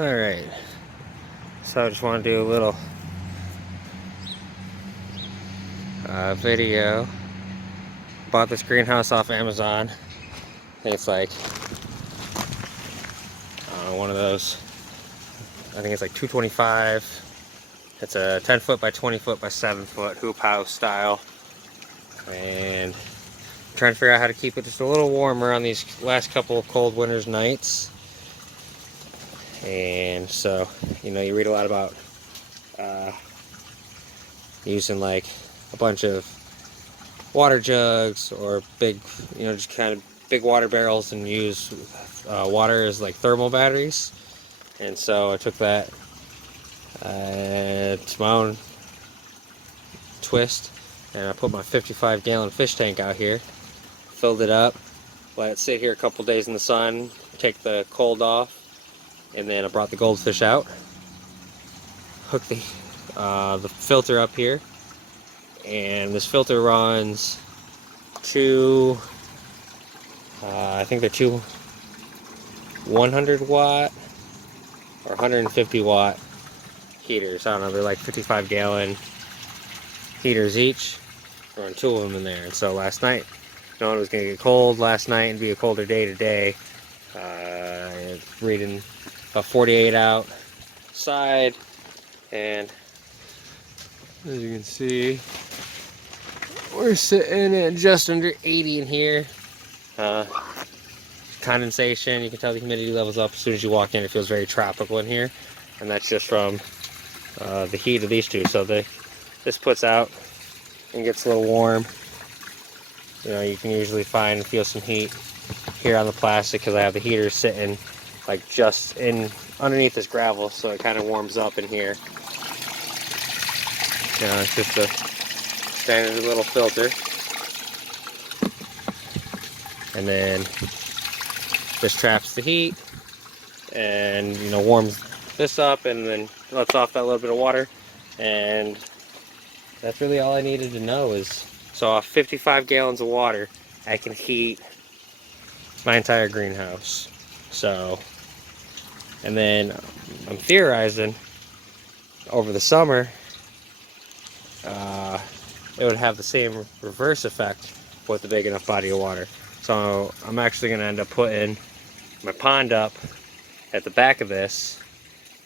Alright, so I just want to do a little video. Bought this greenhouse off Amazon. I think it's like, one of those, I think it's like 225. It's a 10 foot by 20 foot by 7 foot hoop house style. And I'm trying to figure out how to keep it just a little warmer on these last couple of cold winter's nights. And so, you read a lot about using like a bunch of water jugs or big, just kind of big water barrels, and use water as like thermal batteries. And so I took that to my own twist, and I put my 55-gallon fish tank out here, filled it up, let it sit here a couple days in the sun, take the cold off, and then I brought the goldfish out, hooked the filter up here, and this filter runs two, I think they're two 100 watt or 150 watt heaters. I don't know, they're like 55-gallon heaters each. Run two of them in there. And so last night, knowing it was going to get cold last night and be a colder day today, reading a 48 outside, and as you can see, we're sitting at just under 80 in here. Condensation, you can tell the humidity level's up as soon as you walk in. It feels very tropical in here, and that's just from the heat of these two. So this puts out and gets a little warm. You can usually feel some heat here on the plastic because I have the heater sitting like just underneath this gravel, so it kind of warms up in here. It's just a standard little filter, and then this traps the heat and warms this up, and then lets off that little bit of water. And that's really all I needed to know. Is so off 55 gallons of water I can heat my entire greenhouse. So, and then I'm theorizing over the summer it would have the same reverse effect with a big enough body of water. So I'm actually going to end up putting my pond up at the back of this,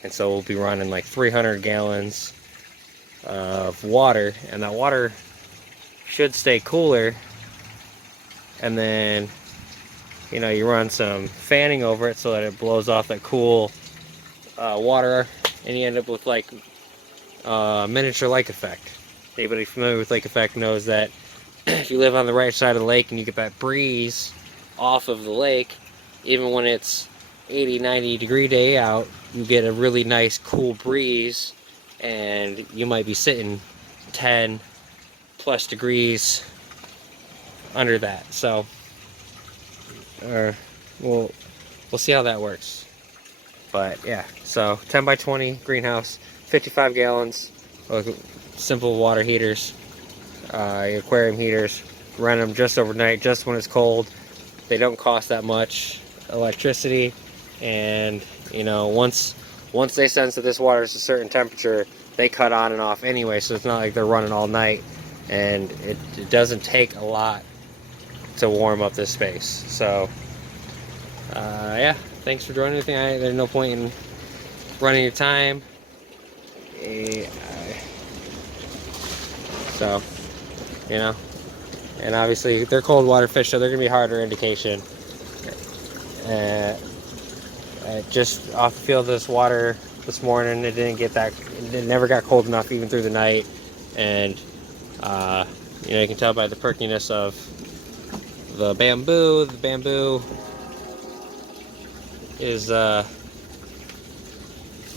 and so we'll be running like 300 gallons of water, and that water should stay cooler. And then you run some fanning over it so that it blows off that cool water, and you end up with like miniature lake effect. Anybody familiar with lake effect knows that if you live on the right side of the lake and you get that breeze off of the lake, even when it's 80-90 degree day out, you get a really nice cool breeze, and you might be sitting 10 plus degrees under that. So we'll see how that works. But yeah, so 10 by 20 greenhouse, 55 gallons, simple water heaters, aquarium heaters. Run them just overnight, just when it's cold. They don't cost that much electricity, and once they sense that this water is a certain temperature, they cut on and off anyway. So it's not like they're running all night, and it doesn't take a lot to warm up this space. So yeah, thanks for joining me. There's no point in running your time. So, and obviously they're cold water fish, so they're gonna be harder indication. Just off the field of this water this morning, it never got cold enough even through the night. And you can tell by the perkiness of the bamboo. The bamboo is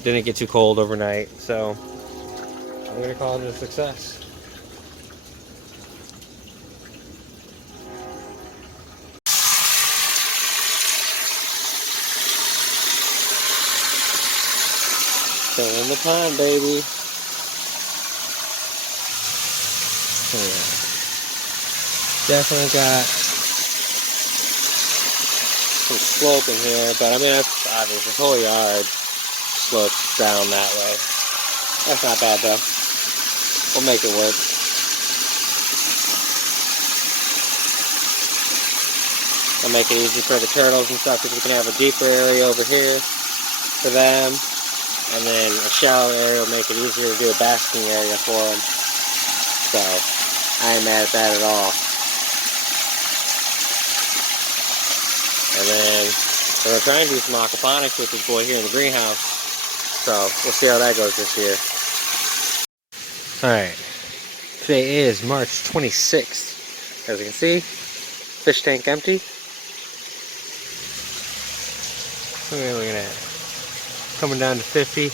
didn't get too cold overnight, so I'm gonna call it a success. Still in the pond, baby. Oh, yeah. Definitely got some slope in here, but I mean, that's obvious. This whole yard slopes down that way. That's not bad though. We'll make it work. I'll make it easy for the turtles and stuff because we can have a deeper area over here for them. And then a shallow area will make it easier to do a basking area for them. So, I ain't mad at that at all. And then, we're going to try and do some aquaponics with this boy here in the greenhouse. So, we'll see how that goes this year. Alright. Today is March 26th. As you can see, fish tank empty. What are we looking at? Coming down to 50.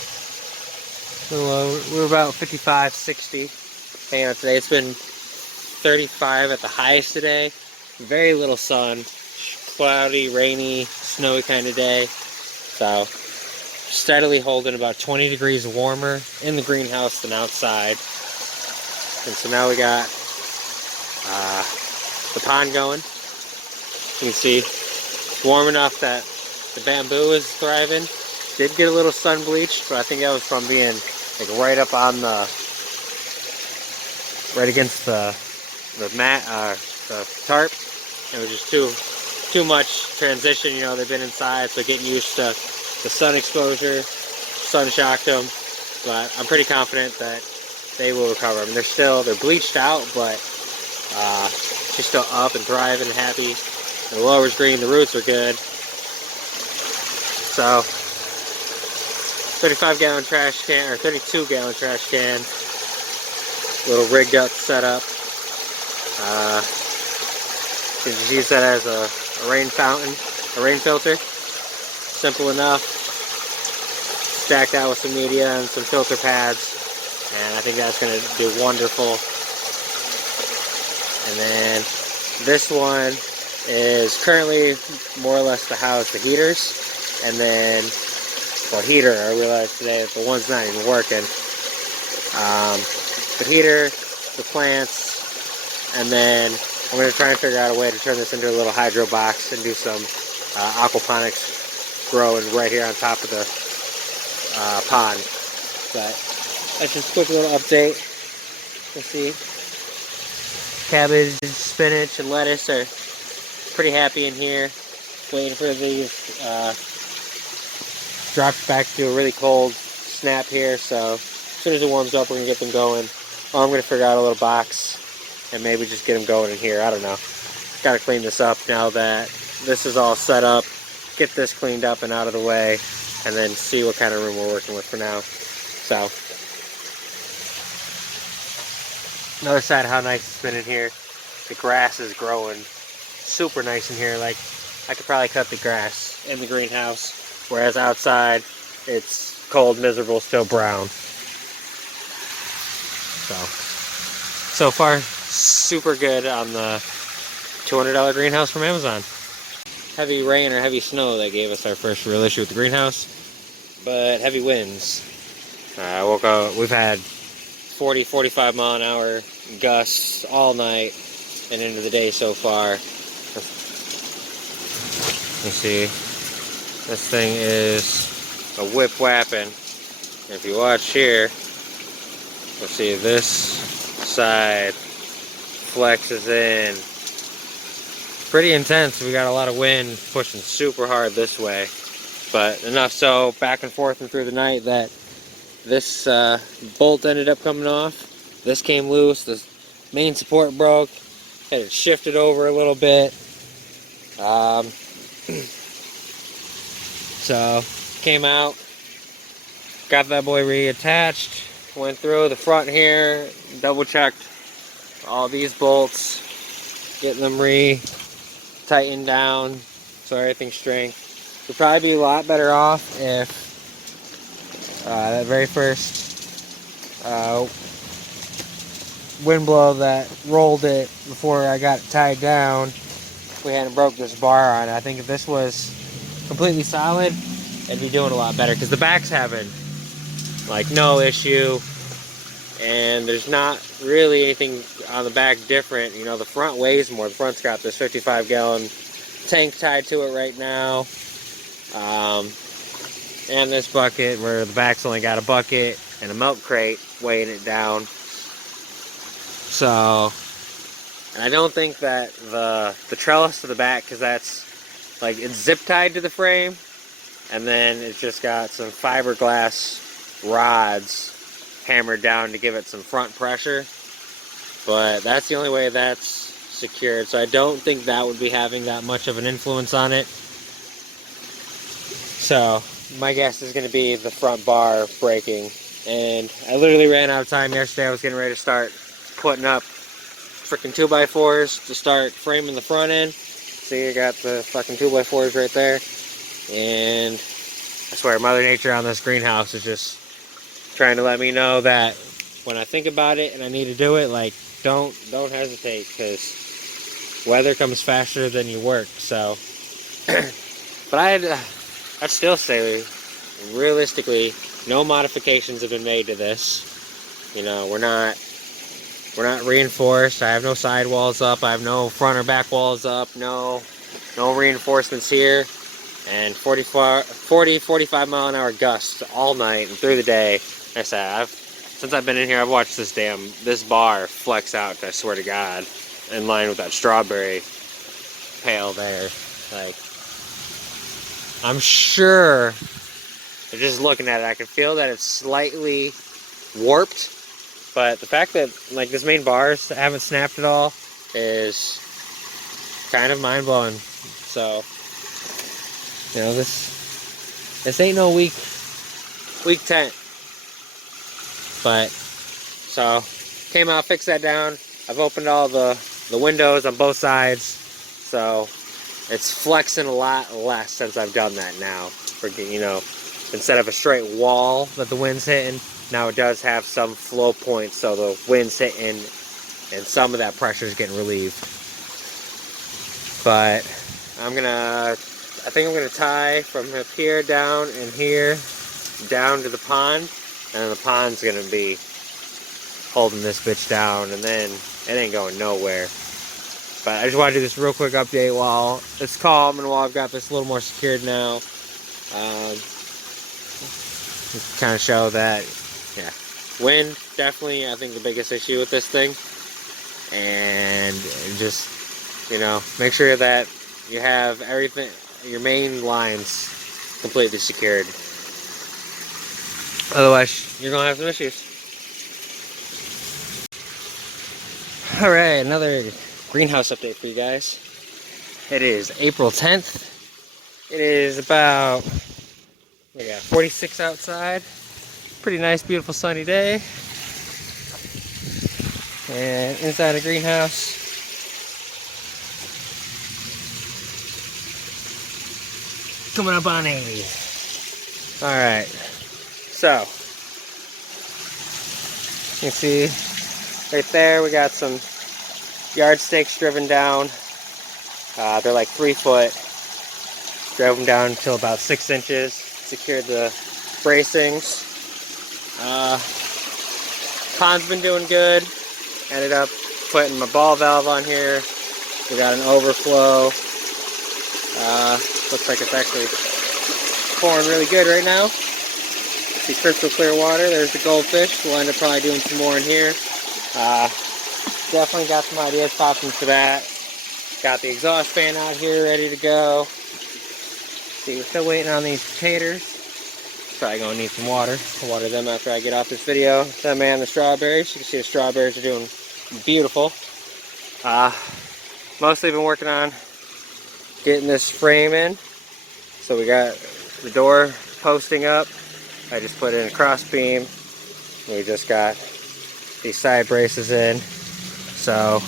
A little low. We're about 55, 60. Hanging out today. It's been 35 at the highest today. Very little sun. Cloudy, rainy, snowy kind of day. So, steadily holding about 20 degrees warmer in the greenhouse than outside. And so now we got the pond going. You can see it's warm enough that the bamboo is thriving. Did get a little sun bleached, but I think that was from being like right up on the, right against the mat, the tarp. It was just too much transition. You know, they've been inside, so getting used to the sun exposure, sun shocked them. But I'm pretty confident that they will recover. I mean, they're bleached out, but she's still up and thriving and happy. The lower's green, the roots are good. So, 35-gallon trash can, or 32-gallon trash can. Little rigged up setup. You just use that as a rain fountain, a rain filter. Simple enough. Stack that with some media and some filter pads. And I think that's going to do wonderful. And then this one is currently more or less to house the heaters. And then, well, heater, I realized today that the one's not even working. The heater, the plants, and then I'm going to try and figure out a way to turn this into a little hydro box and do some aquaponics growing right here on top of the pond. But that's just a quick little update. Let's see. Cabbage, spinach, and lettuce are pretty happy in here. Waiting for these dropped back to a really cold snap here, so as soon as it warms up, we're going to get them going. Or I'm going to figure out a little box and maybe just get them going in here. I don't know. Got to clean this up now that this is all set up. Get this cleaned up and out of the way, and then see what kind of room we're working with for now. So, another side of how nice it's been in here. The grass is growing super nice in here. Like, I could probably cut the grass in the greenhouse. Whereas outside, it's cold, miserable, still brown. So far, super good on the $200 greenhouse from Amazon. Heavy rain or heavy snow that gave us our first real issue with the greenhouse, but heavy winds. I woke up, we've had 40, 45 mile an hour gusts all night and into the day so far. You see. This thing is a whip whapping. If you watch here, you'll see this side flexes in. Pretty intense. We got a lot of wind pushing super hard this way. But enough so back and forth and through the night that this bolt ended up coming off. This came loose. The main support broke. Had it shifted over a little bit. So, came out, got that boy reattached, went through the front here, double checked all these bolts, getting them re-tightened down so everything's straight. We'd probably be a lot better off if that very first wind blow that rolled it before I got it tied down, we hadn't broke this bar on it. I think if this was completely solid, it'd be doing a lot better because the back's having like no issue, and there's not really anything on the back different. You know, the front weighs more. The front's got this 55-gallon tank tied to it right now, and this bucket, where the back's only got a bucket and a milk crate weighing it down. So, and I don't think that the trellis to the back, because that's like, it's zip tied to the frame, and then it's just got some fiberglass rods hammered down to give it some front pressure. But that's the only way that's secured, so I don't think that would be having that much of an influence on it. So my guess is going to be the front bar breaking. And I literally ran out of time yesterday. I was getting ready to start putting up freaking 2x4s to start framing the front end. See, I got the fucking 2x4s right there. And I swear, Mother Nature on this greenhouse is just trying to let me know that when I think about it and I need to do it, like, don't hesitate, because weather comes faster than you work. So, but I'd still say, realistically, no modifications have been made to this. You know, we're not reinforced. I have no side walls up. I have no front or back walls up. No reinforcements here. And 40-45 mile an hour gusts all night and through the day. Like I said, since I've been in here, I've watched this bar flex out, I swear to God, in line with that strawberry pail there. Like, I'm sure, just looking at it, I can feel that it's slightly warped. But the fact that, like, this main bars haven't snapped at all is kind of mind-blowing. So, you know, this ain't no weak tent. But, so, came out, fixed that down. I've opened all the windows on both sides. So, it's flexing a lot less since I've done that now. You know, instead of a straight wall that the wind's hitting, now it does have some flow points, so the wind's hitting and some of that pressure is getting relieved. But I think I'm gonna tie from up here down and here down to the pond, and the pond's gonna be holding this bitch down, and then it ain't going nowhere. But I just want to do this real quick update while it's calm and while I've got this a little more secured now. Kind of show that, yeah, wind definitely, I think, the biggest issue with this thing. And just, you know, make sure that you have everything, your main lines completely secured. Otherwise, you're gonna have some issues. Alright, another greenhouse update for you guys. It is April 10th. It is about, we got 46 outside. Pretty nice, beautiful sunny day. And inside the greenhouse, coming up on 80. Alright, so you can see right there we got some yard stakes driven down. They're like 3 foot. Drove them down until about 6 inches. Secured the bracings. Pond's been doing good. Ended up putting my ball valve on here. We got an overflow. Looks like it's actually pouring really good right now. See crystal clear water. There's the goldfish. We'll end up probably doing some more in here. Definitely got some ideas popping for that. Got the exhaust fan out here ready to go. See, we're still waiting on these potatoes. Probably gonna need some water. I'll water them after I get off this video. Then and the strawberries. You can see the strawberries are doing beautiful. Mostly been working on getting this frame in. So we got the door posting up. I just put in a cross beam. We just got these side braces in. So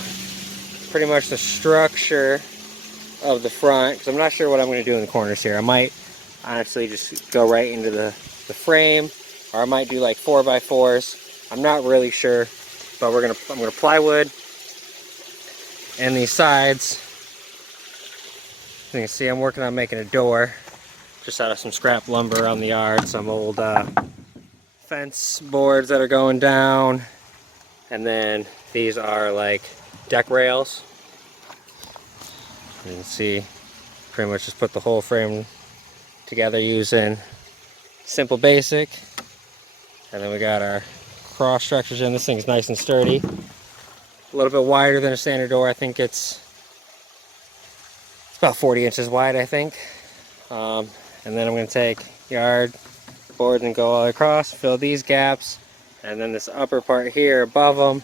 pretty much the structure of the front, because I'm not sure what I'm going to do in the corners here. I might honestly just go right into the frame, or I might do like 4x4s. I'm not really sure, but I'm gonna plywood and these sides. You can see I'm working on making a door just out of some scrap lumber around the yard, some old fence boards that are going down, and then these are like deck rails. You can see pretty much just put the whole frame together using simple basic. And then we got our cross structures in. This thing's nice and sturdy. A little bit wider than a standard door. I think it's about 40 inches wide, I think. And then I'm going to take yard board and go all across, fill these gaps, and then this upper part here above them,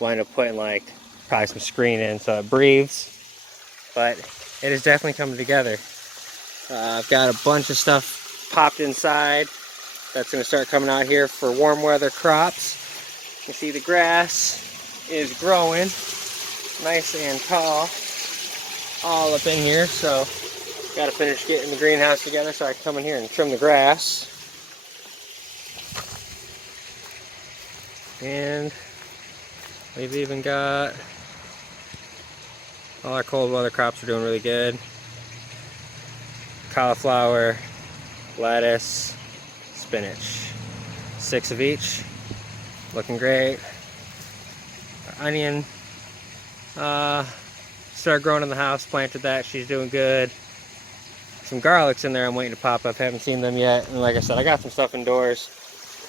wind up putting like probably some screen in so it breathes. But it is definitely coming together. I've got a bunch of stuff popped inside that's going to start coming out here for warm weather crops. You can see the grass is growing nice and tall all up in here, so got to finish getting the greenhouse together so I can come in here and trim the grass. And we've even got all our cold weather crops are doing really good. Cauliflower, lettuce, spinach. 6 of each. Looking great. Our onion started growing in the house, planted that, she's doing good. Some garlics in there I'm waiting to pop up, haven't seen them yet. And like I said, I got some stuff indoors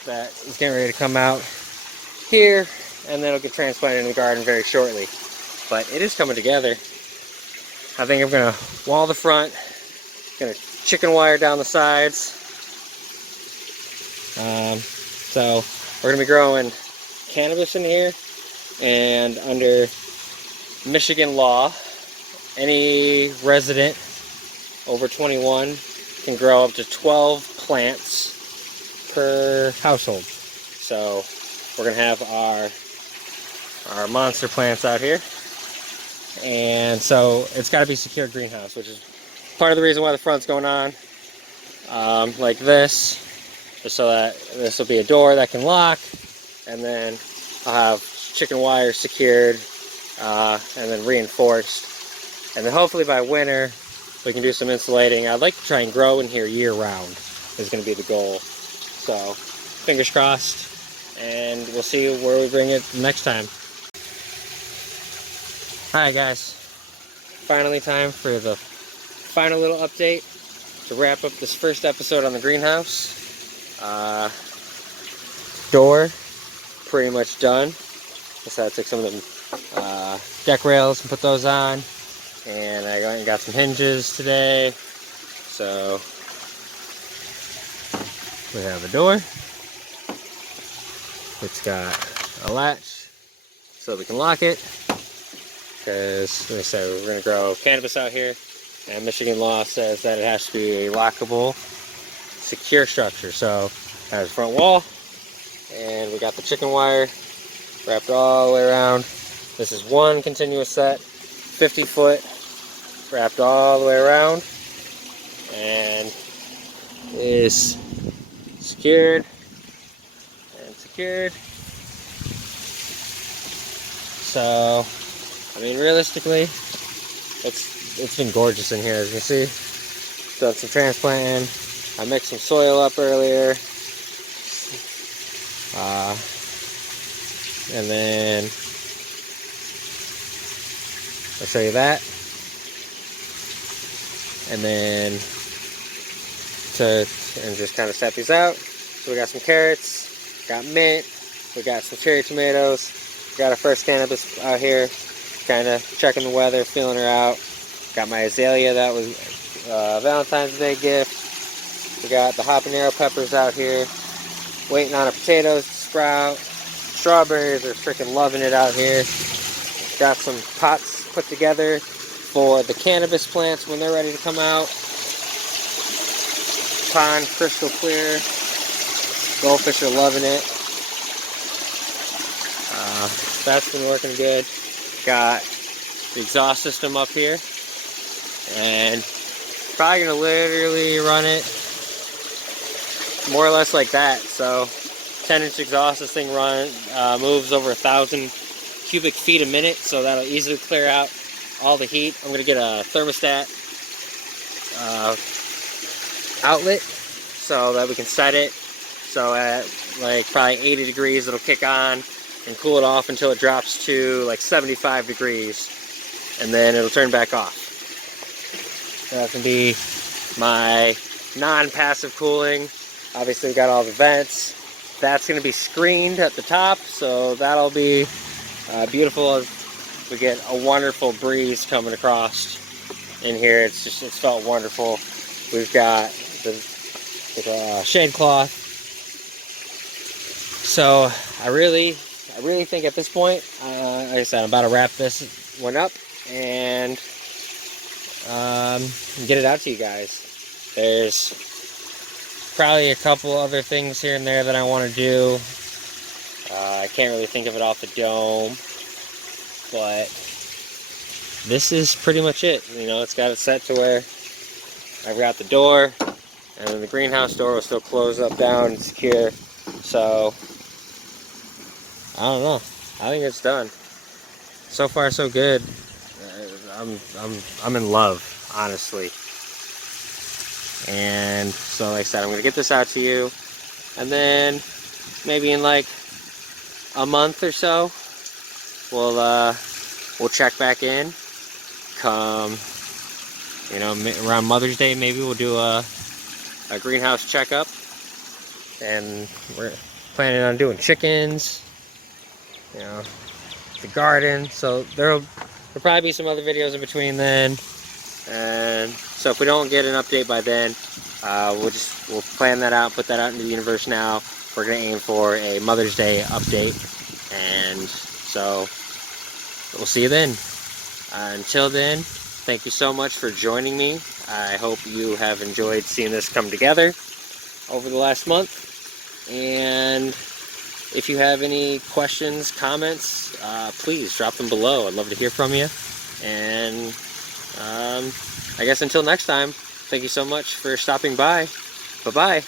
that is getting ready to come out here, and then it'll get transplanted in the garden very shortly. But it is coming together. I think I'm gonna wall the front, gonna chicken wire down the sides. So we're gonna be growing cannabis in here, and under Michigan law, any resident over 21 can grow up to 12 plants per household. So we're gonna have our monster plants out here, and so it's got to be secured greenhouse, which is part of the reason why the front's going on like this, just so that this will be a door that can lock, and then I'll have chicken wire secured and then reinforced, and then hopefully by winter we can do some insulating. I'd like to try and grow in here year round is going to be the goal, so fingers crossed, and we'll see where we bring it next time. Alright guys, finally time for the final little update to wrap up this first episode on the greenhouse. Door pretty much done. Just had to take some of them deck rails and put those on, and I went and got some hinges today. So we have a door. It's got a latch so we can lock it, because like I said, we're going to grow cannabis out here, and Michigan law says that it has to be a lockable, secure structure. So it has a front wall, and we got the chicken wire wrapped all the way around. This is one continuous set, 50 foot, wrapped all the way around, and is secured and secured. So I mean, realistically, it's been gorgeous in here, as you can see. Done some transplanting. I mixed some soil up earlier, and then I'll show you that. And then and just kind of set these out. So we got some carrots, got mint, we got some cherry tomatoes. Got our first cannabis out here, kind of checking the weather, feeling her out. Got my azalea, that was Valentine's Day gift. We got the habanero peppers out here, waiting on our potatoes to sprout. Strawberries are freaking loving it out here. Got some pots put together for the cannabis plants when they're ready to come out. Pond crystal clear. Goldfish are loving it. That's been working good. Got the exhaust system up here, and probably gonna literally run it more or less like that. So 10-inch exhaust, this thing moves over 1,000 cubic feet a minute, so that'll easily clear out all the heat. I'm gonna get a thermostat outlet so that we can set it, so at like probably 80 degrees it'll kick on and cool it off until it drops to like 75 degrees, and then it'll turn back off. So that can be my non-passive cooling Obviously we got all the vents. That's going to be screened at the top, so that'll be beautiful. We get a wonderful breeze coming across in here. It's felt wonderful. We've got the shade cloth. So I really think at this point, like I said, I'm about to wrap this one up and get it out to you guys. There's probably a couple other things here and there that I want to do. I can't really think of it off the dome, but this is pretty much it. You know, it's got it set to where I've got the door, and then the greenhouse door will still close up down and secure. So I don't know. I think it's done. So far, so good. I'm in love, honestly. And so, like I said, I'm gonna get this out to you, and then maybe in like a month or so, we'll check back in. Come, you know, around Mother's Day, maybe we'll do a greenhouse checkup, and we're planning on doing chickens, you know, the garden. So there'll probably be some other videos in between then. And so if we don't get an update by then, we'll plan that out, put that out into the universe now. We're gonna aim for a Mother's Day update, and so we'll see you then. Until then, thank you so much for joining me. I hope you have enjoyed seeing this come together over the last month. And if you have any questions, comments, please drop them below. I'd love to hear from you. And I guess until next time, thank you so much for stopping by. Bye-bye.